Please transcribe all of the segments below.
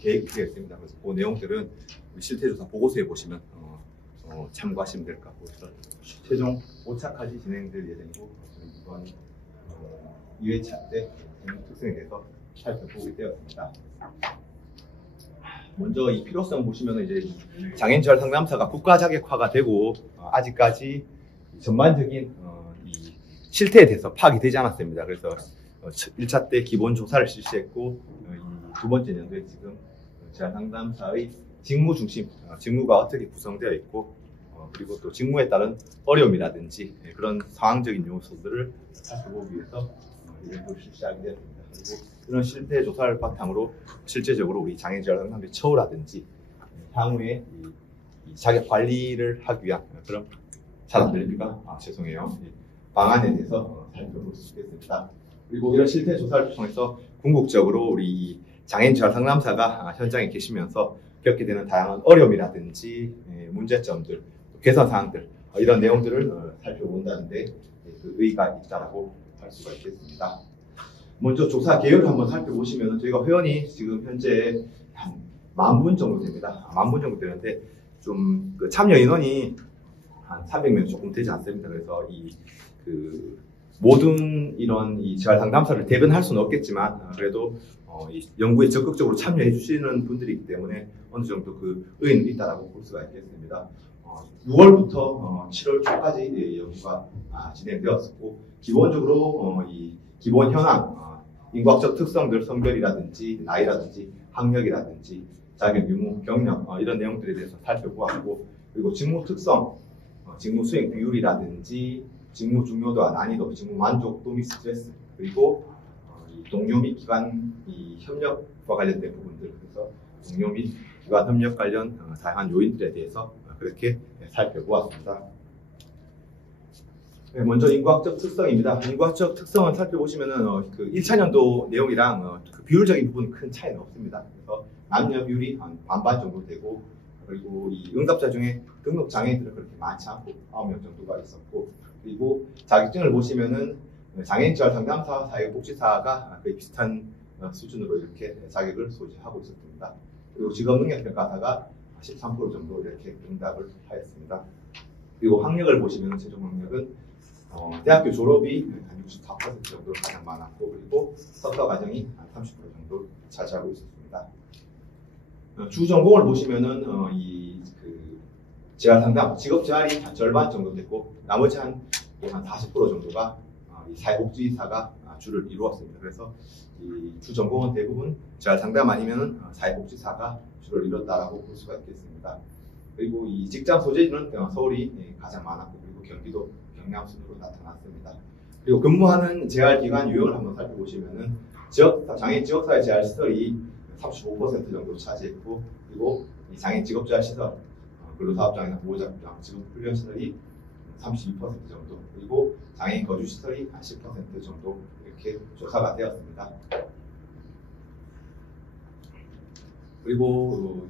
계획했습니다. 그래서 그 내용들은 우리 실태조사 보고서에 보시면 참고하시면 될 것 같고, 최종 5차까지 진행될 예정이고, 이번 2회차 때 특성에 대해서 살펴보게 되었습니다. 먼저 이 필요성 보시면 이제 장애인 재활 상담사가 국가 자격화가 되고 아직까지 전반적인 이 실태에 대해서 파악이 되지 않았습니다. 그래서 1차 때 기본 조사를 실시했고, 이 두 번째 연도에 지금 재활 상담사의 직무 중심, 직무가 어떻게 구성되어 있고, 그리고 또 직무에 따른 어려움이라든지 그런 상황적인 요소들을 살펴보기 위해서 연구를 실시하게 되었습니다. 그리고 이런 실태 조사를 바탕으로 실제적으로 우리 장애인 재활 상담사의 처우라든지 향후에 이 자격 관리를 하기 위한 그런 잘 들립니까? 죄송해요. 방안에 대해서 살펴볼 수 있겠습니다. 그리고 이런 실태 조사를 통해서 궁극적으로 우리 장애인 재활 상담사가 현장에 계시면서 겪게 되는 다양한 어려움이라든지 문제점들, 개선 사항들 이런 내용들을 살펴본다는데 그 의의가 있다라고 할 수가 있겠습니다. 먼저 조사 계획을 한번 살펴보시면 저희가 회원이 지금 현재 한 10,000분 정도 됩니다. 10,000분 정도 되는데 좀 그 참여 인원이 한 300명 조금 되지 않습니다. 그래서 모든 이런 이 재활 상담사를 대변할 수는 없겠지만 그래도 이 연구에 적극적으로 참여해 주시는 분들이기 때문에 어느 정도 그 의의는 있다라고 볼 수가 있겠습니다. 6월부터 7월 초까지 연구가 진행되었었고, 기본적으로 이 기본 현황, 인과학적 특성들, 성별이라든지 나이라든지 학력이라든지 자격 유무, 경력 이런 내용들에 대해서 살펴보았고, 그리고 직무 특성, 직무 수행 비율이라든지 직무 중요도와 난이도, 직무 만족도 및 스트레스, 그리고 이 동료 및 기관 이 협력과 관련된 부분들, 그래서 동료 및 기관 협력 관련 다양한 요인들에 대해서 그렇게 살펴보았습니다. 네, 먼저 인과학적 특성입니다. 인과학적 특성은 살펴보시면은 그 1차 년도 내용이랑 그 비율적인 부분은 큰 차이는 없습니다. 그래서 남녀 비율이 한 반반 정도 되고, 그리고 이 응답자 중에 등록 장애인들은 그렇게 많지 않고 9명 정도가 있었고, 그리고 자격증을 보시면은 장애인 재활 상담사, 사회복지사가 거의 비슷한 수준으로 이렇게 자격을 소지하고 있었습니다. 그리고 직업능력평가사가 13% 정도 이렇게 응답을 하였습니다. 그리고 학력을 보시면 최종 학력은 대학교 졸업이 한 64% 정도 가장 많았고, 그리고 석사 과정이 한 30% 정도 차지하고 있었습니다. 주 전공을 보시면은 재활 상담, 직업 재활이 한 절반 정도 됐고, 나머지 한 40% 정도가 이 사회복지사가 주를 이루었습니다. 그래서 이 주 전공은 대부분 재활 상담 아니면은 사회복지사가 주를 이뤘다라고 볼 수가 있겠습니다. 그리고 이 직장 소재지는 서울이 가장 많았고, 그리고 경기도 경남 순으로 나타났습니다. 그리고 근무하는 재활 기관 유형을 한번 살펴보시면은 장애인 지역사회 재활 시설이 35% 정도 차지했고, 그리고 이 장애인 직업 재활 시설, 근로사업장이나 보호자급장, 직업훈련 시설이 32% 정도, 그리고 장애인 거주 시설이 한 10% 정도 이렇게 조사가 되었습니다. 그리고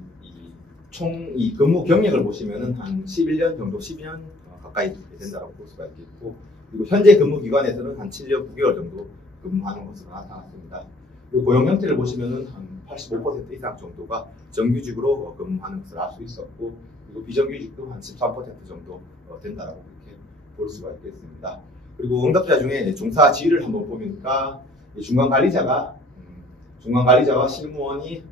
총 이 근무 경력을 보시면은 한 11년 정도, 12년 가까이 된다고 볼 수가 있겠고, 그리고 현재 근무 기관에서는 한 7년 9개월 정도 근무하는 것으로 나타났습니다. 그리고 고용 형태를 보시면은 한 85% 이상 정도가 정규직으로 근무하는 것을 알 수 있었고, 그리고 비정규직도 한 13% 정도 된다라고 그렇게 볼 수가 있겠습니다. 그리고 응답자 중에 종사 지위를 한번 보니까 중간관리자가 실무원이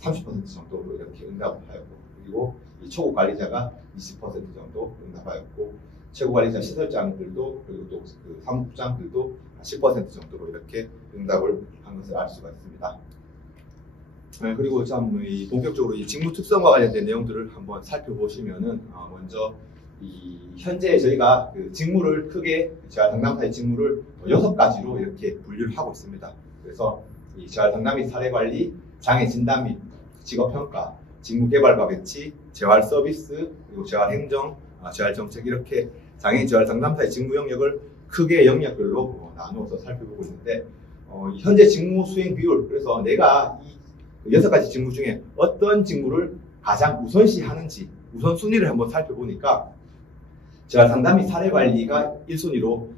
한 30% 정도 이렇게 응답을 하였고, 그리고 이 초급 관리자가 20% 정도 응답하였고, 최고 관리자 시설장들도, 그리고 또 그 사무국장들도 10% 정도로 이렇게 응답을 한 것을 알 수가 있습니다. 그리고 본격적으로 이 직무 특성과 관련된 내용들을 한번 살펴보시면은 먼저 현재 저희가 그 직무를 크게 재활 상담사의 직무를 6가지로 이렇게 분류를 하고 있습니다. 그래서 이 재활 상담 및 사례 관리, 장애 진단 및 직업 평가, 직무 개발과 배치, 재활 서비스, 그리고 재활 행정, 재활 정책, 이렇게 장애인 재활 상담사의 직무 영역을 크게 영역별로 나누어서 살펴보고 있는데, 현재 직무 수행 비율, 그래서 내가 이 6가지 직무 중에 어떤 직무를 가장 우선시하는지 우선순위를 한번 살펴보니까, 재활 상담 및 사례 관리가 1순위로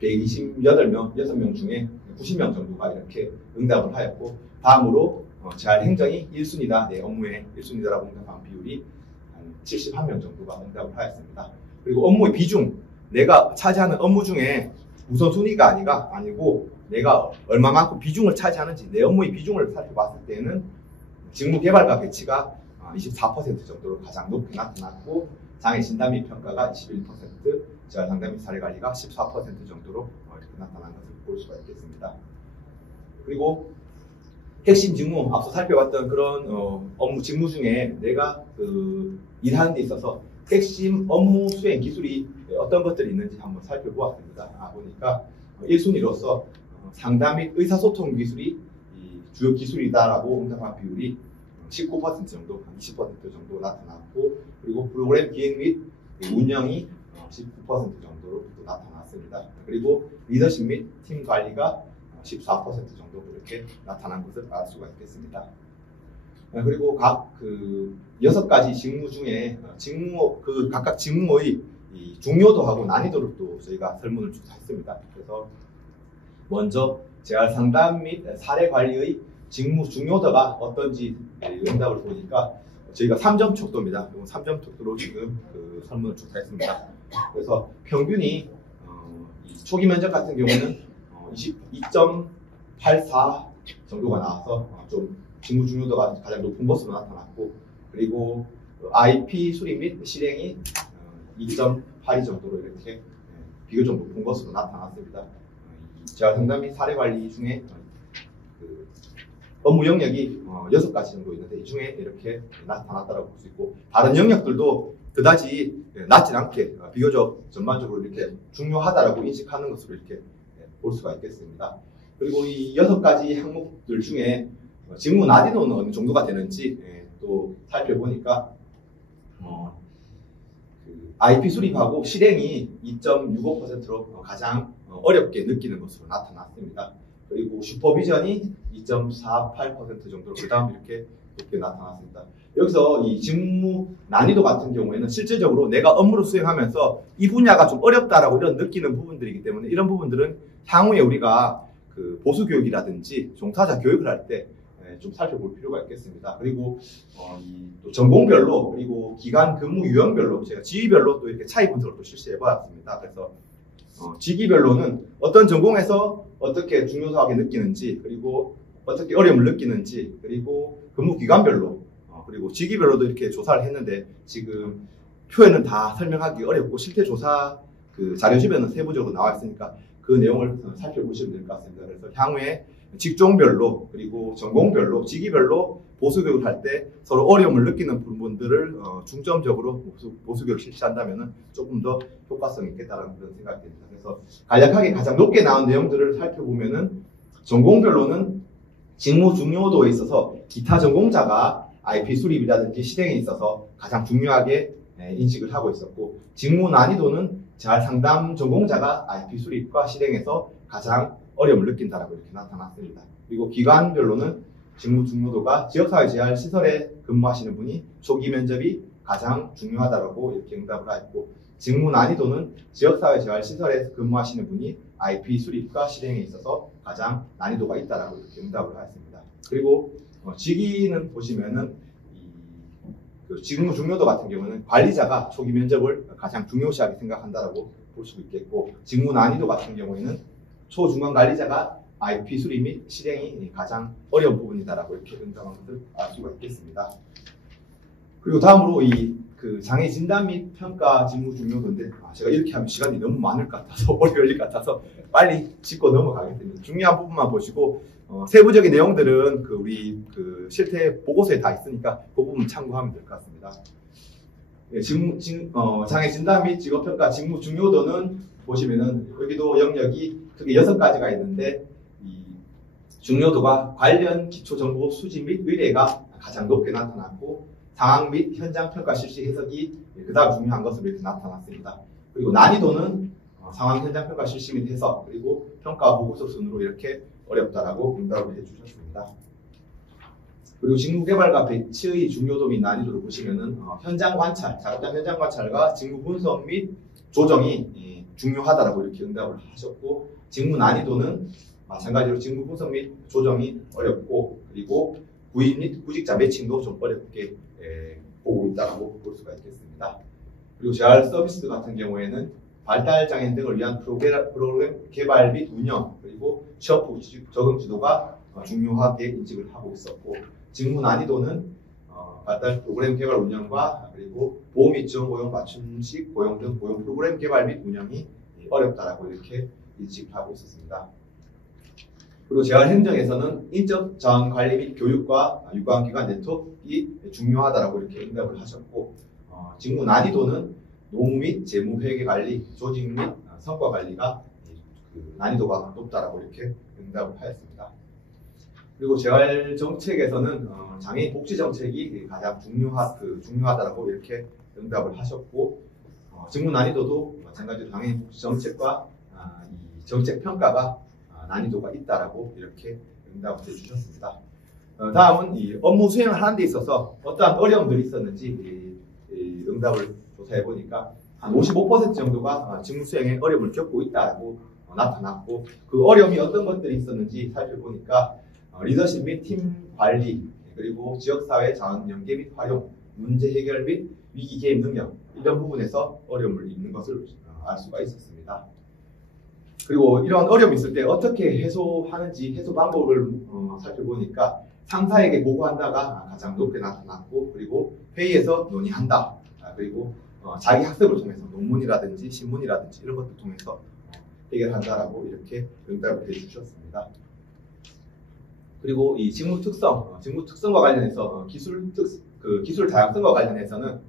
128명, 6명 중에 90명 정도가 이렇게 응답을 하였고, 다음으로 재활 행정이 1순위다, 내 업무의 1순위다라고 응답한 비율이 한 71명 정도가 응답을 하였습니다. 그리고 업무의 비중, 내가 차지하는 업무 중에 우선순위가 아니고 내가 얼마만큼 비중을 차지하는지, 내 업무의 비중을 살펴봤을 때는 직무 개발과 배치가 24% 정도로 가장 높게 나타났고, 장애 진단 및 평가가 21%, 재활 상담 및 사례 관리가 14% 정도로 이렇게 나타난 것을 볼 수가 있겠습니다. 그리고 핵심 직무, 앞서 살펴봤던 그런 업무 직무 중에 내가 일하는 데 있어서 핵심 업무 수행 기술이 어떤 것들이 있는지 한번 살펴보았습니다. 보니까 1순위로서 상담 및 의사소통 기술이 주요 기술이다라고 응답한 비율이 19% 정도, 20% 정도 나타났고, 그리고 프로그램 기획 및 운영이 19% 정도로 또 나타났습니다. 그리고 리더십 및 팀 관리가 14% 정도 이렇게 나타난 것을 알 수가 있겠습니다. 그리고 각 6가지 직무 중에 각각 직무의 중요도하고 난이도를 또 저희가 설문을 조사했습니다. 그래서 먼저 재활 상담 및 사례 관리의 직무 중요도가 어떤지 응답을 보니까 저희가 3점 척도입니다. 3점 척도로 지금 설문을 조사했습니다. 그래서 평균이 초기 면접 같은 경우는 22.84 정도가 나와서 좀 직무 중요도가 가장 높은 것으로 나타났고, 그리고 IP 수립 및 실행이 2.82 정도로 이렇게 비교적 높은 것으로 나타났습니다. 재활 상담 및 사례 관리 중에 업무 영역이 6가지 정도 있는데 이 중에 이렇게 나타났다고 볼 수 있고, 다른 영역들도 그다지 낮지 않게 비교적 전반적으로 이렇게 중요하다라고 인식하는 것으로 이렇게 볼 수가 있겠습니다. 그리고 이 6가지 항목들 중에 직무 난이도는 어느 정도가 되는지 또 살펴보니까 IP 수립하고 실행이 2.65%로 가장 어렵게 느끼는 것으로 나타났습니다. 그리고 슈퍼비전이 2.48% 정도로 그 다음 이렇게 높게 나타났습니다. 여기서 이 직무 난이도 같은 경우에는 실질적으로 내가 업무를 수행하면서 이 분야가 좀 어렵다라고 이런 느끼는 부분들이기 때문에 이런 부분들은 향후에 우리가 보수 교육이라든지 종사자 교육을 할 때 좀 살펴볼 필요가 있겠습니다. 그리고 또 전공별로, 그리고 기간 근무 유형별로 제가 지위별로 또 이렇게 차이 분석을 또 실시해봤습니다. 그래서 직위별로는 어떤 전공에서 어떻게 중요하게 느끼는지, 그리고 어떻게 어려움을 느끼는지, 그리고 근무 기간별로, 그리고 직위별로도 이렇게 조사를 했는데 지금 표에는 다 설명하기 어렵고 실태 조사 자료집에는 세부적으로 나와 있으니까 그 내용을 살펴보시면 될 것 같습니다. 그래서 향후에 직종별로, 그리고 전공별로, 직위별로 보수교육을 할 때 서로 어려움을 느끼는 부분들을 중점적으로 보수교육을 실시한다면 조금 더 효과성이 있겠다는 그런 생각이 듭니다. 그래서 간략하게 가장 높게 나온 내용들을 살펴보면은 전공별로는 직무 중요도에 있어서 기타 전공자가 IP 수립이라든지 실행에 있어서 가장 중요하게 인식을 하고 있었고, 직무 난이도는 재활 상담 전공자가 IP 수립과 실행에서 가장 어려움을 느낀다라고 이렇게 나타났습니다. 그리고 기관별로는 직무 중요도가 지역사회 재활 시설에 근무하시는 분이 초기 면접이 가장 중요하다라고 이렇게 응답을 하였고, 직무 난이도는 지역사회 재활 시설에 근무하시는 분이 IP 수립과 실행에 있어서 가장 난이도가 있다라고 이렇게 응답을 하였습니다. 그리고 직위는 보시면은 직무 중요도 같은 경우는 관리자가 초기 면접을 가장 중요시하게 생각한다라고 볼 수 있겠고, 직무 난이도 같은 경우에는 초중간 관리자가 IP 수립 및 실행이 가장 어려운 부분이다라고 이렇게 응답한 것을 알 수가 있겠습니다. 그리고 다음으로 장애 진단 및 평가 직무 중요도인데, 제가 이렇게 하면 시간이 너무 많을 것 같아서 오래 걸릴 것 같아서 빨리 짚고 넘어가겠습니다. 중요한 부분만 보시고 세부적인 내용들은 우리 실태 보고서에 다 있으니까 그 부분 참고하면 될 것 같습니다. 장애 진단 및 직업평가 직무 중요도는 보시면은 여기도 영역이 크게 6가지가 있는데, 이 중요도가 관련 기초정보 수집 및 의뢰가 가장 높게 나타났고, 상황 및 현장 평가 실시 해석이 그다음 중요한 것으로 이렇게 나타났습니다. 그리고 난이도는 상황 현장 평가 실시 및 해석, 그리고 평가 보고서 순으로 이렇게 어렵다라고 응답을 해주셨습니다. 그리고 직무 개발과 배치의 중요도 및 난이도를 보시면은 현장 관찰, 작업장 현장 관찰과 직무 분석 및 조정이 중요하다라고 이렇게 응답을 하셨고, 직무 난이도는 마찬가지로 직무 분석 및 조정이 어렵고, 그리고 구인 및 구직자 매칭도 좀 어렵게 보고 있다고 볼 수가 있겠습니다. 그리고 재활 서비스 같은 경우에는 발달장애인 등을 위한 프로그램 개발 및 운영, 그리고 취업 후 적응 지도가 중요하게 인식을 하고 있었고, 직무 난이도는 발달 프로그램 개발 운영과 그리고 보험 및 지원고용 맞춤식 고용 등 고용 프로그램 개발 및 운영이 어렵다라고 이렇게 인식하고 있었습니다. 그리고 재활행정에서는 인적 자원 관리 및 교육과 유관기관 네트워크가 중요하다라고 이렇게 응답을 하셨고, 직무 난이도는 노무 및 재무 회계 관리, 조직 및 성과 관리가 그 난이도가 높다라고 이렇게 응답을 하였습니다. 그리고 재활 정책에서는 장애인 복지 정책이 가장 중요하다라고 이렇게 응답을 하셨고, 직무 난이도도 마찬가지로 장애인 복지 정책과 이 정책 평가가 난이도가 있다라고 이렇게 응답을 해주셨습니다. 다음은 이 업무 수행을 하는 데 있어서 어떠한 어려움들이 있었는지 응답을 조사해 보니까 한 55% 정도가 직무 수행에 어려움을 겪고 있다고 나타났고, 그 어려움이 어떤 것들이 있었는지 살펴보니까 리더십 및 팀 관리, 그리고 지역사회 자원 연계 및 활용, 문제 해결 및 위기 개입 능력, 이런 부분에서 어려움을 있는 것을 알 수가 있었습니다. 그리고 이런 어려움이 있을 때 어떻게 해소하는지 해소 방법을 살펴보니까 상사에게 보고한다가 가장 높게 나타났고, 그리고 회의에서 논의한다, 그리고 자기 학습을 통해서 논문이라든지 신문이라든지 이런 것들 통해서 해결한다라고 이렇게 응답을 해주셨습니다. 그리고 이 직무 특성과 관련해서 기술 다양성과 관련해서는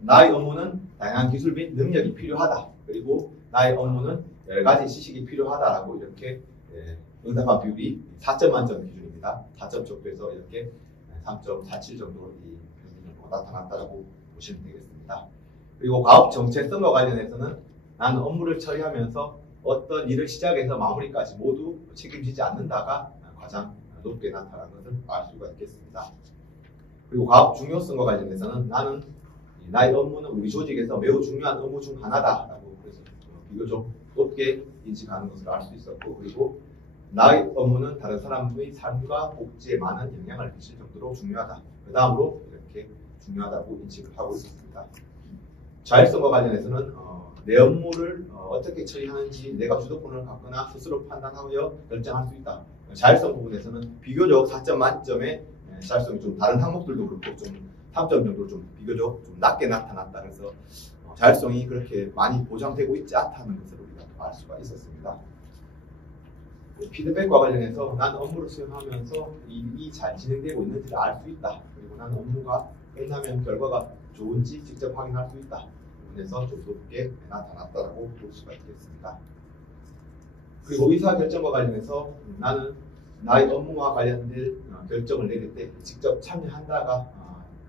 나의 업무는 다양한 기술 및 능력이 필요하다. 그리고 나의 업무는 여러 가지 지식이 필요하다라고 이렇게 응답한 비율이 4점 만점 기준입니다. 4점 정도에서 이렇게 3.47 정도로 이 정도가 나타났다라고 보시면 되겠습니다. 그리고 과업 정체성과 관련해서는 나는 업무를 처리하면서 어떤 일을 시작해서 마무리까지 모두 책임지지 않는다가 가장 높게 나타난 것을 알 수가 있겠습니다. 그리고 과업 중요성과 관련해서는 나는 나의 업무는 우리 조직에서 매우 중요한 업무 중 하나다라고 그래서 비교적 높게 인식하는 것을 알 수 있었고, 그리고 나의 업무는 다른 사람의 삶과 복지에 많은 영향을 미칠 정도로 중요하다. 그 다음으로 이렇게 중요하다고 인식을 하고 있습니다. 자율성과 관련해서는 내 업무를 어떻게 처리하는지 내가 주도권을 갖거나 스스로 판단하여 결정할 수 있다. 자율성 부분에서는 비교적 4점 만점에 자율성이 좀 다른 항목들도 그렇고 좀 3점 정도 좀 비교적 좀 낮게 나타났다. 그래서 자율성이 그렇게 많이 보장되고 있지 않다는 것을 우리가 알 수가 있었습니다. 피드백과 관련해서 난 업무를 수행하면서 일이 잘 진행되고 있는지를 알 수 있다. 그리고 난 업무가 끝나면 결과가 좋은지 직접 확인할 수 있다. 부분에서 좀 높게 나타났다고 볼 수가 있겠습니다. 그리고 의사결정과 관련해서 나는 나의 업무와 관련된 결정을 내릴 때 직접 참여한다가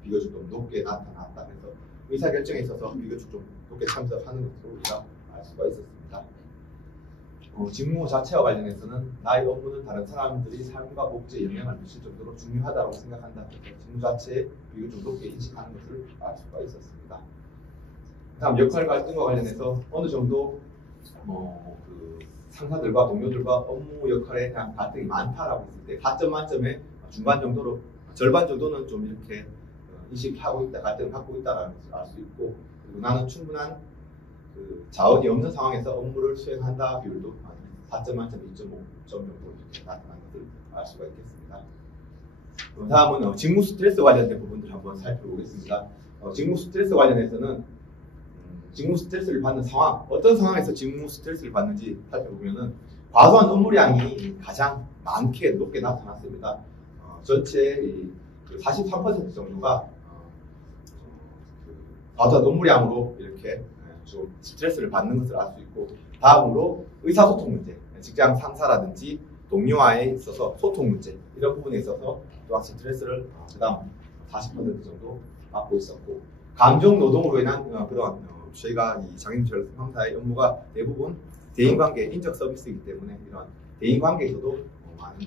비교적 좀 높게 나타났다. 그래서 의사결정에 있어서 비교적 좀 높게 참석하는 것으로 우리가 알 수가 있었습니다. 직무 자체와 관련해서는 나의 업무는 다른 사람들이 삶과 복지에 영향을 미칠 정도로 중요하다고 생각한다. 그래서 직무 자체에 비교적 높게 인식하는 것을 알 수가 있었습니다. 다음 역할 갈등과 관련해서 어느 정도 그 상사들과 동료들과 업무 역할에 대한 갈등이 많다라고 했을 때 4점 만점에 중간 정도로 절반 정도는 좀 이렇게 인식하고 있다, 갈등을 갖고 있다라는 것을 알 수 있고, 그리고 나는 충분한 그 자원이 없는 상황에서 업무를 수행한다 비율도 4점 만점에 2.5점 정도 이렇게 나타난 것을 알 수가 있겠습니다. 다음은 직무 스트레스 관련된 부분들을 한번 살펴보겠습니다. 직무 스트레스 관련해서는 직무 스트레스를 받는 상황, 어떤 상황에서 직무 스트레스를 받는지 살펴보면은 과도한 업무량이 가장 높게 나타났습니다. 전체 43% 정도가 과도한 업무량으로 이렇게 좀 스트레스를 받는 것을 알 수 있고, 다음으로 의사소통 문제, 직장 상사라든지 동료와에 있어서 소통 문제, 이런 부분에 있어서 또한 스트레스를 그다음 40% 정도 받고 있었고, 감정 노동으로 인한 그런 저희가 이 장애인철 상사의 업무가 대부분 대인관계, 인적 서비스이기 때문에 이런 대인관계에서도 많은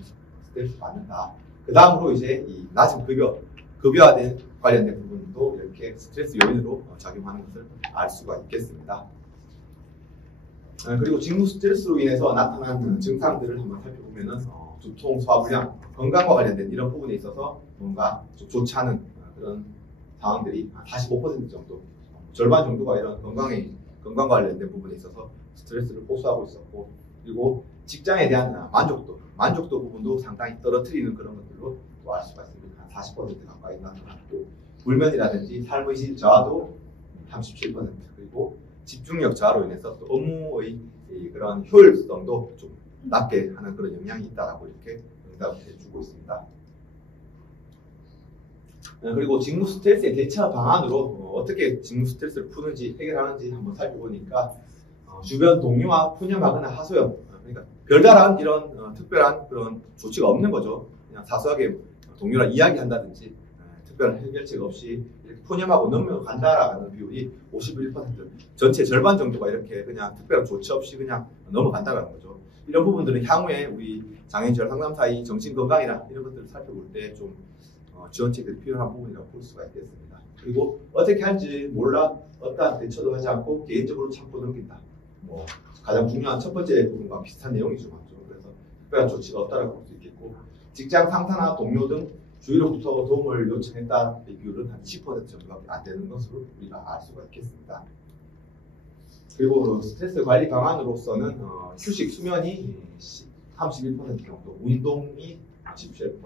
스트레스 받는다. 그 다음으로 이제 이 낮은 급여화된 관련된 부분도 이렇게 스트레스 요인으로 작용하는 것을 알 수가 있겠습니다. 그리고 직무 스트레스로 인해서 나타나는 증상들을 한번 살펴보면은 두통, 소화불량, 건강과 관련된 이런 부분에 있어서 뭔가 좀 좋지 않은 그런 상황들이 한 45% 정도, 절반 정도가 이런 건강과 관련된 부분에 있어서 스트레스를 호소하고 있었고, 그리고 직장에 대한 만족도 부분도 상당히 떨어뜨리는 그런 것들로 또 알 수가 있습니다. 한 40% 가까이 나타났고, 불면이라든지 삶의 질 저하도 37%, 그리고 집중력 저하로 인해서 또 업무의 그런 효율성도 좀 낮게 하는 그런 영향이 있다라고 이렇게 응답을 해주고 있습니다. 그리고 직무 스트레스의 대처 방안으로 어떻게 직무 스트레스를 푸는지 해결하는지 한번 살펴보니까 주변 동료와 푸념하거나 하소연, 그러니까 별다른 이런 특별한 그런 조치가 없는 거죠. 그냥 사소하게 동료랑 이야기한다든지 특별한 해결책 없이 이렇게 푸념하고 넘어간다라는 비율이 51%, 전체 절반 정도가 이렇게 그냥 특별한 조치 없이 그냥 넘어간다라는 거죠. 이런 부분들은 향후에 우리 장애인지원 상담사의 정신건강이나 이런 것들을 살펴볼 때 좀 지원책이 필요한 부분이라고 볼 수가 있겠습니다. 그리고 어떻게 할지 몰라 어떠한 대처도 하지 않고 개인적으로 참고 넘긴다. 가장 중요한 첫 번째 부분과 비슷한 내용이죠. 그래서 특별한 조치가 없다라고 볼 수 있겠고, 직장 상사나 동료 등 주위로부터 도움을 요청했다는 비율은 한 20% 정도밖에 안 되는 것으로 우리가 알 수가 있겠습니다. 그리고 스트레스 관리 방안으로서는 휴식, 수면이 31% 정도, 운동이 17%,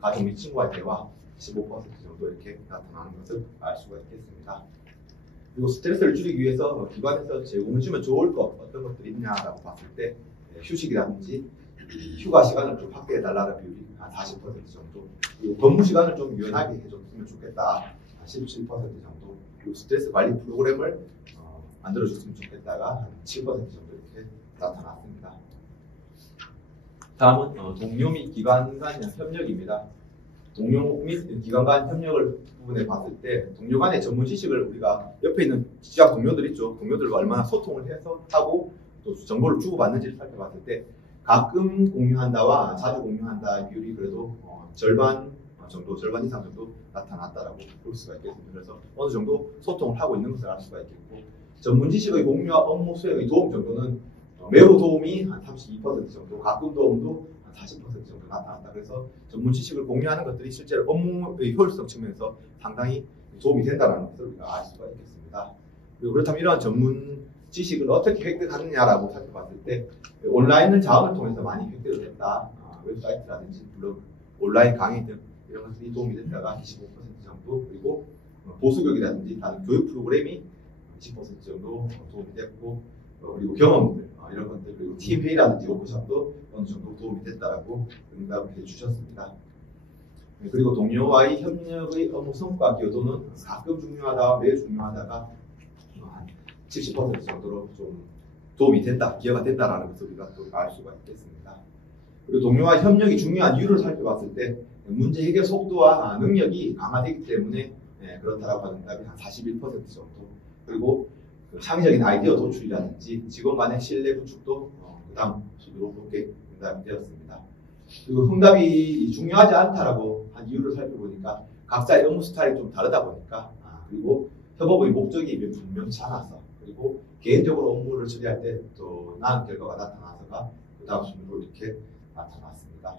가족 및 친구와의 대화 15% 정도 이렇게 나타나는 것을 알 수가 있겠습니다. 그리고 스트레스를 줄이기 위해서 기관에서 제공해주면 좋을 것 어떤 것들이 있냐라고 봤을 때 휴식이라든지 휴가 시간을 좀 확대해달라는 비율이 한 40% 정도, 그리고 근무 시간을 좀 유연하게 해줬으면 좋겠다, 17% 정도, 그리고 스트레스 관리 프로그램을 만들어줬으면 좋겠다가 한 7% 정도 이렇게 나타났습니다. 다음은 동료 및 기관 간 협력입니다. 동료 및 기관 간 협력을 부분에 봤을 때 동료 간의 전문 지식을 우리가 옆에 있는 지학 동료들 있죠. 동료들과 얼마나 소통을 해서 하고 또 정보를 주고받는지를 살펴봤을 때 가끔 공유한다와 자주 공유한다 비율이 그래도 절반 이상 정도 나타났다라고 볼 수가 있겠습니다. 그래서 어느 정도 소통을 하고 있는 것을 알 수가 있겠고, 전문 지식의 공유와 업무 수행의 도움 정도는 매우 도움이 한 32% 정도, 가끔 도움도 한 40% 정도 나타났다. 그래서 전문 지식을 공유하는 것들이 실제로 업무의 효율성 측면에서 상당히 도움이 된다는 것을 우리가 알 수가 있겠습니다. 그리고 그렇다면 이러한 전문 지식을 어떻게 획득하느냐라고 살펴봤을 때 온라인 자원을 통해서 많이 획득을 했다. 웹사이트라든지 블로그, 온라인 강의 등 이런 것들이 도움이 됐다가 25% 정도, 그리고 보수교육이라든지 다른 교육 프로그램이 20% 정도 도움이 됐고, 그리고 경험들 이런 것들, 그리고 팀 회의라든지 워크숍도 어느 정도 도움이 됐다라고 응답을 해주셨습니다. 그리고 동료와의 협력의 업무 성과 기여도는 가끔 중요하다, 매우 중요하다가 한 70% 정도로 좀 도움이 된다, 기여가 된다라는 것을 우리가 또 알 수가 있겠습니다. 그리고 동료와 협력이 중요한 이유를 살펴봤을 때 문제 해결 속도와 능력이 강화되기 때문에 그렇다라고 하는 응답이 한 41% 정도, 그리고 창의적인 아이디어 도출이라든지 직원 간의 신뢰 구축도 그 다음 순으로 높게 응답이 되었습니다. 그리고 응답이 중요하지 않다라고 한 이유를 살펴보니까 각자의 업무 스타일이 좀 다르다 보니까, 그리고 협업의 목적이 분명치 않아서, 그리고 개인적으로 업무를 처리할 때 또 나은 결과가 나타나서가 그 다음 순으로 이렇게 나타났습니다.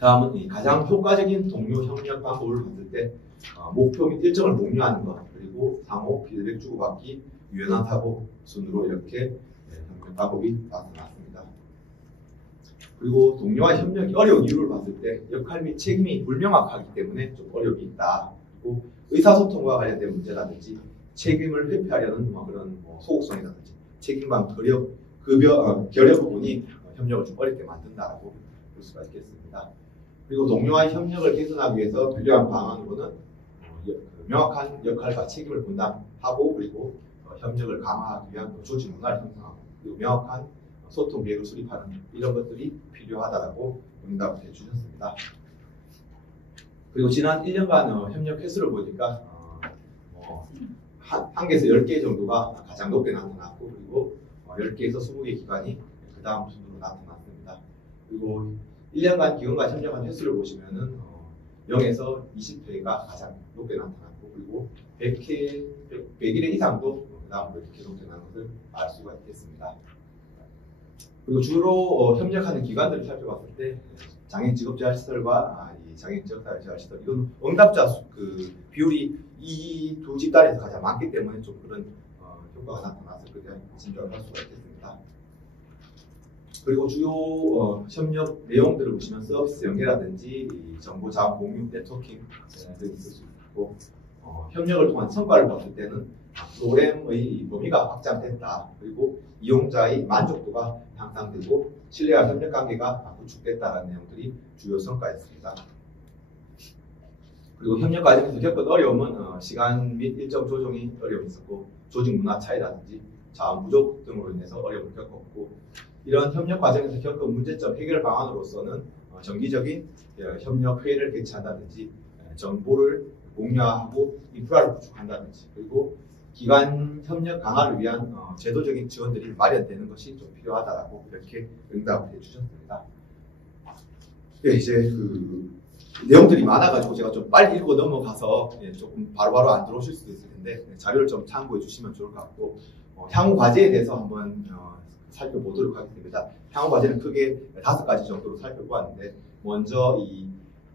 다음은 가장 효과적인 동료 협력 방법을 봤을 때 목표 및 일정을 공유하는 것, 그리고 상호 피드백 주고받기, 유연한 사고 순으로 이렇게 협력 방법이 나타났습니다. 그리고 동료와 협력이 어려운 이유를 봤을 때 역할 및 책임이 불명확하기 때문에 좀 어려움이 있다. 그리고 의사소통과 관련된 문제라든지 책임을 회피하려는 그런 소극성이라든지 책임감 결여 부분이 협력을 좀 어렵게 만든다라고 볼 수가 있겠습니다. 그리고 동료와의 협력을 개선하기 위해서 필요한 방안으로는 명확한 역할과 책임을 분담하고, 그리고 협력을 강화하기 위한 조직 문화를 형성하고, 그리고 명확한 소통 계획을 수립하는 이런 것들이 필요하다라고 응답을 해주셨습니다. 그리고 지난 1년간 협력 횟수를 보니까 한 개에서 10개 정도가 가장 높게 나타났고, 그리고 10개에서 20개 기관이 그 다음 순으로 나타났습니다. 그리고 1년간 기관과 협력한 횟수를 보시면은 0에서 20회가 가장 높게 나타났고, 그리고 100회 이상도 그 다음으로 이렇게 높게 나는 것을 알 수가 있겠습니다. 그리고 주로 협력하는 기관들을 살펴봤을 때 장애인 직업재활시설과 이 장애인 지역사회재활시설 이건 응답자 그 비율이 이 두 집단에서 가장 많기 때문에 좀 그런 효과가 나타났을 거라 짐작을 할 수가 있겠습니다. 그리고 주요 협력 내용들을 보시면 서비스 연계라든지 정보 자원 공유, 네트워킹 등이 있을 수 있고 협력을 통한 성과를 봤을 때는 프로그램의 범위가 확장됐다. 그리고 이용자의 만족도가 향상되고 신뢰와 협력 관계가 구축됐다는 내용들이 주요 성과였습니다. 그리고 협력 과정에서 겪은 어려움은 시간 및 일정 조정이 어려움이 있었고 조직 문화 차이라든지 자원 부족 등으로 인해서 어려움을 겪었고 이런 협력 과정에서 겪은 문제점 해결 방안으로서는 정기적인 협력 회의를 개최한다든지 정보를 공유하고 인프라를 구축한다든지 그리고 기관 협력 강화를 위한 제도적인 지원들이 마련되는 것이 좀 필요하다라고 이렇게 응답을 해주셨습니다. 네, 이제 그 내용들이 많아가지고 제가 좀 빨리 읽고 넘어가서 조금 바로바로 안 들어오실 수도 있을 텐데 자료를 좀 참고해 주시면 좋을 것 같고 향후 과제에 대해서 한번 살펴보도록 하겠습니다. 향후 과제는 크게 5가지 정도로 살펴보았는데 먼저 이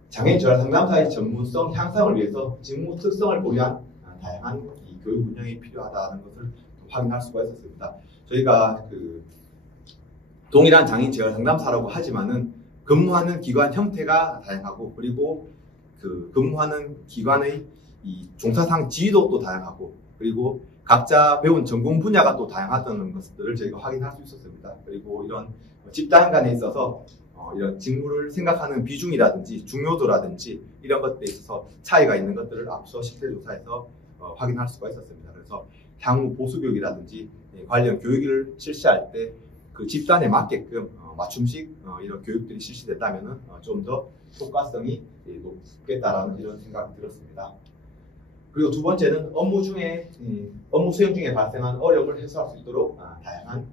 장애인 재활 상담사의 전문성 향상을 위해서 직무 특성을 고려한 다양한 이 교육 운영이 필요하다는 것을 확인할 수가 있었습니다. 저희가 그 동일한 장애인 재활 상담사라고 하지만은 근무하는 기관 형태가 다양하고 그리고 그 근무하는 기관의 이 종사상 지위도 다양하고 그리고 각자 배운 전공 분야가 또 다양하다는 것들을 저희가 확인할 수 있었습니다. 그리고 이런 집단 간에 있어서 이런 직무를 생각하는 비중이라든지 중요도라든지 이런 것들에 있어서 차이가 있는 것들을 앞서 실태조사에서 확인할 수가 있었습니다. 그래서 향후 보수교육이라든지 관련 교육을 실시할 때 그 집단에 맞게끔 맞춤식 이런 교육들이 실시됐다면 좀 더 효과성이 높겠다라는 이런 생각이 들었습니다. 그리고 두 번째는 업무 수행 중에 발생한 어려움을 해소할 수 있도록 다양한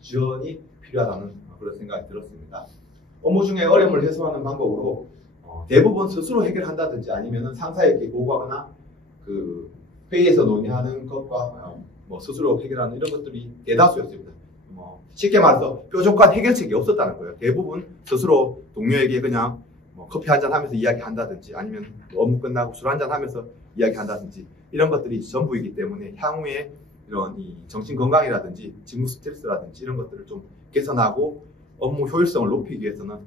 지원이 필요하다는 그런 생각이 들었습니다. 업무 중에 어려움을 해소하는 방법으로 대부분 스스로 해결한다든지 아니면 상사에게 보고하거나 그 회의에서 논의하는 것과 뭐 스스로 해결하는 이런 것들이 대다수였습니다. 쉽게 말해서 뾰족한 해결책이 없었다는 거예요. 대부분 스스로 동료에게 그냥 커피 한잔 하면서 이야기한다든지 아니면 업무 끝나고 술 한잔 하면서 이야기한다든지 이런 것들이 전부이기 때문에 향후에 이런 이 정신 건강이라든지 직무 스트레스라든지 이런 것들을 좀 개선하고 업무 효율성을 높이기 위해서는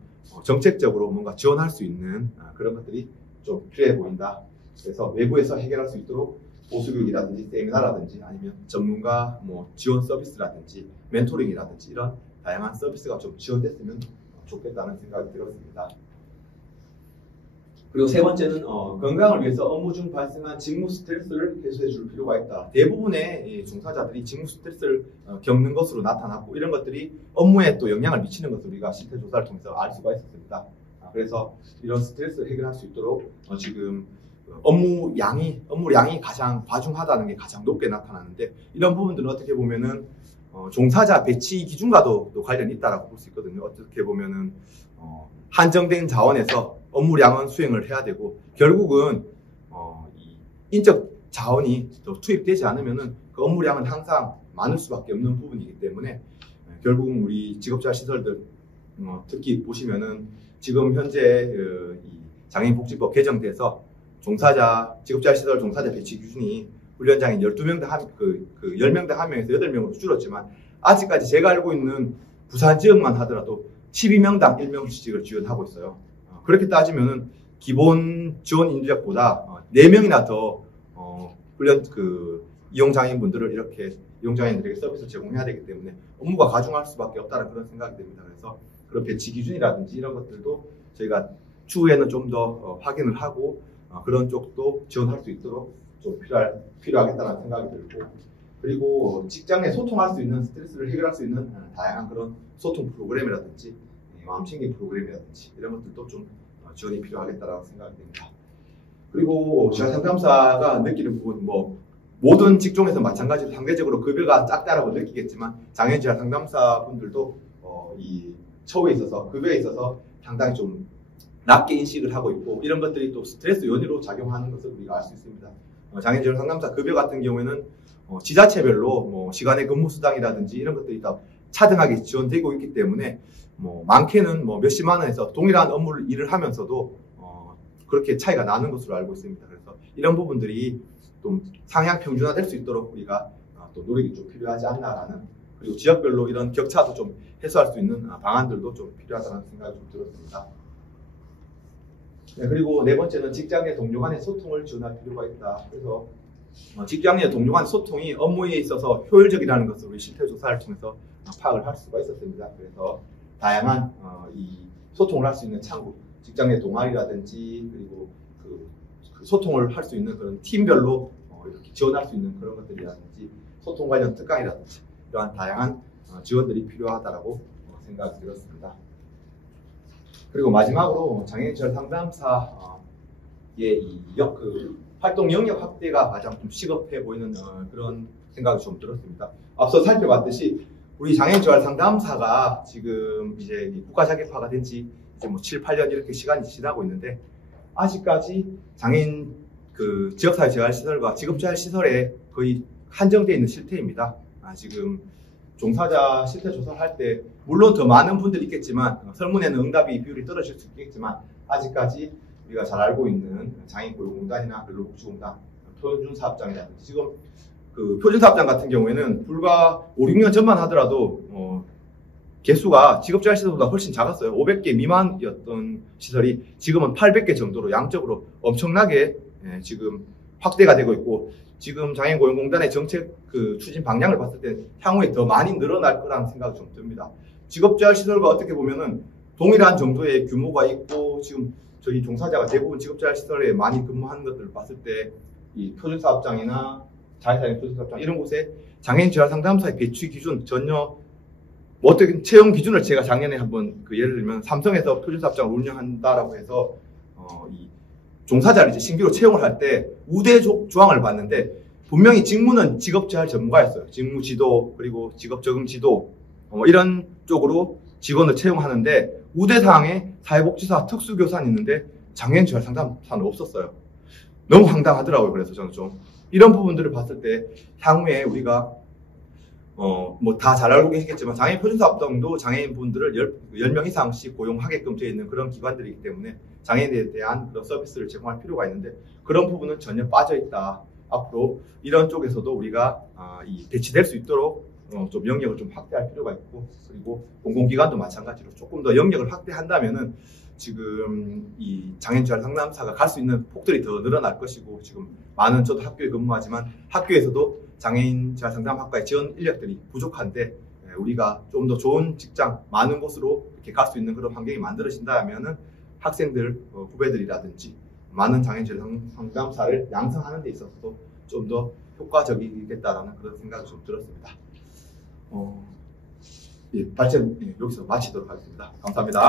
정책적으로 뭔가 지원할 수 있는 그런 것들이 좀 필요해 보인다. 그래서 외부에서 해결할 수 있도록 보수교육이라든지 세미나라든지 아니면 전문가 지원 서비스라든지 멘토링이라든지 이런 다양한 서비스가 좀 지원됐으면 좋겠다는 생각이 들었습니다. 그리고 세 번째는 건강을 위해서 업무 중 발생한 직무 스트레스를 해소해 줄 필요가 있다. 대부분의 종사자들이 직무 스트레스를 겪는 것으로 나타났고 이런 것들이 업무에 또 영향을 미치는 것을 우리가 실태 조사를 통해서 알 수가 있었습니다. 그래서 이런 스트레스를 해결할 수 있도록 지금 업무량이 가장 과중하다는 게 가장 높게 나타나는데 이런 부분들은 어떻게 보면은 종사자 배치 기준과도 또 관련이 있다라고 볼 수 있거든요. 어떻게 보면은 한정된 자원에서 업무량은 수행을 해야 되고 결국은 이 인적 자원이 더 투입되지 않으면은 그 업무량은 항상 많을 수밖에 없는 부분이기 때문에 결국은 우리 직업재활시설들 특히 보시면은 지금 현재 이 장애인복지법 개정돼서 직업재활시설 종사자 배치 기준이 훈련장인 12명당 10명당 1명에서 8명으로 줄었지만 아직까지 제가 알고 있는 부산 지역만 하더라도 12명당 1명씩을 지원하고 있어요. 그렇게 따지면은 기본 지원 인력보다 4명이나 더 이용장애인분들을 이렇게 이용장애인들에게 서비스를 제공해야 되기 때문에 업무가 과중할 수밖에 없다는 그런 생각이 듭니다. 그래서 그런 배치 기준이라든지 이런 것들도 저희가 추후에는 좀 더 확인을 하고 그런 쪽도 지원할 수 있도록 좀 필요하겠다는 생각이 들고 그리고 직장 내 소통할 수 있는 스트레스를 해결할 수 있는 다양한 그런 소통 프로그램이라든지 마음챙김 프로그램이라든지 이런 것들도 좀 지원이 필요하겠다라고 생각이 됩니다. 그리고 재활상담사가 느끼는 부분 모든 직종에서 마찬가지로 상대적으로 급여가 작다라고 느끼겠지만 장애인 재활상담사 분들도 이 처우에 있어서 급여에 있어서 상당히 좀 낮게 인식을 하고 있고 이런 것들이 또 스트레스 요인으로 작용하는 것을 우리가 알 수 있습니다. 장애인 재활상담사 급여 같은 경우에는 지자체별로 시간의 근무 수당이라든지 이런 것들이 다 차등하게 지원되고 있기 때문에 뭐 많게는 뭐 몇십만 원에서 동일한 업무를 일을 하면서도 그렇게 차이가 나는 것으로 알고 있습니다. 그래서 이런 부분들이 좀 상향 평준화될 수 있도록 우리가 또 노력이 좀 필요하지 않나라는, 그리고 지역별로 이런 격차도 좀 해소할 수 있는 방안들도 좀 필요하다는 생각이 좀 들었습니다. 네, 그리고 네 번째는 직장 내 동료 간의 소통을 지원할 필요가 있다. 그래서 직장 내 동료 간 소통이 업무에 있어서 효율적이라는 것을 우리 실태 조사를 통해서 파악을 할 수가 있었습니다. 그래서 다양한 이 소통을 할 수 있는 창구, 직장 내 동아리라든지 그리고 그 소통을 할 수 있는 그런 팀별로 이렇게 지원할 수 있는 그런 것들이라든지 소통 관련 특강이라든지 이러한 다양한 지원들이 필요하다라고 생각이 들었습니다. 그리고 마지막으로 장애인지원 상담사의 이 활동 영역 확대가 가장 좀 시급해 보이는 그런 생각이 좀 들었습니다. 앞서 살펴봤듯이 우리 장애인지원 상담사가 지금 이제 국가 자격화가 된 지 이제 뭐 7, 8년 이렇게 시간이 지나고 있는데 아직까지 장애인 지역사회재활시설과 직업재활시설에 거의 한정되어 있는 실태입니다. 지금 종사자 실태 조사를 할 때 물론 더 많은 분들이 있겠지만 설문에는 응답이 비율이 떨어질 수 있겠지만 아직까지 우리가 잘 알고 있는 장애인고용공단이나 근로복지공단, 표준사업장이라든지 지금 그 표준사업장 같은 경우에는 불과 5, 6년 전만 하더라도 개수가 직업재활시설보다 훨씬 작았어요. 500개 미만이었던 시설이 지금은 800개 정도로 양적으로 엄청나게 지금 확대가 되고 있고, 지금 장애인고용공단의 정책 추진 방향을 봤을 때 향후에 더 많이 늘어날 거라는 생각이 좀 듭니다. 직업재활시설과 어떻게 보면은 동일한 정도의 규모가 있고, 지금 저희 종사자가 대부분 직업재활시설에 많이 근무하는 것들을 봤을 때 이 표준사업장이나 자회사의 표준사업장 이런 곳에 장애인재활 상담사의 배치 기준 전혀 어떻게 채용 기준을 제가 작년에 한번 예를 들면 삼성에서 표준사업장을 운영한다라고 해서 이 종사자를 이제 신규로 채용을 할 때 우대 조항을 봤는데 분명히 직무는 직업재활 전문가였어요. 직무 지도 그리고 직업 적응 지도 이런 쪽으로 직원을 채용하는데 우대 사항에 사회복지사 특수교사는 있는데 장애인재활 상담사는 없었어요. 너무 황당하더라고요. 그래서 저는 좀 이런 부분들을 봤을 때 향후에 우리가 뭐 다 잘 알고 계시겠지만 장애인 표준사업장도 장애인분들을 10명 이상씩 고용하게끔 되어 있는 그런 기관들이기 때문에 장애인에 대한 그런 서비스를 제공할 필요가 있는데 그런 부분은 전혀 빠져있다. 앞으로 이런 쪽에서도 우리가 배치될 수 있도록 좀 영역을 좀 확대할 필요가 있고, 그리고 공공기관도 마찬가지로 조금 더 영역을 확대한다면은 지금 이 장애인재활 상담사가 갈 수 있는 폭들이 더 늘어날 것이고, 지금 많은 저도 학교에 근무하지만 학교에서도 장애인재활 상담학과의 지원 인력들이 부족한데 우리가 좀 더 좋은 직장 많은 곳으로 이렇게 갈 수 있는 그런 환경이 만들어진다면은 학생들 후배들이라든지 많은 장애인재활 상담사를 양성하는 데 있어서도 좀 더 효과적이겠다라는 그런 생각이 좀 들었습니다. 발전 여기서 마치도록 하겠습니다. 감사합니다.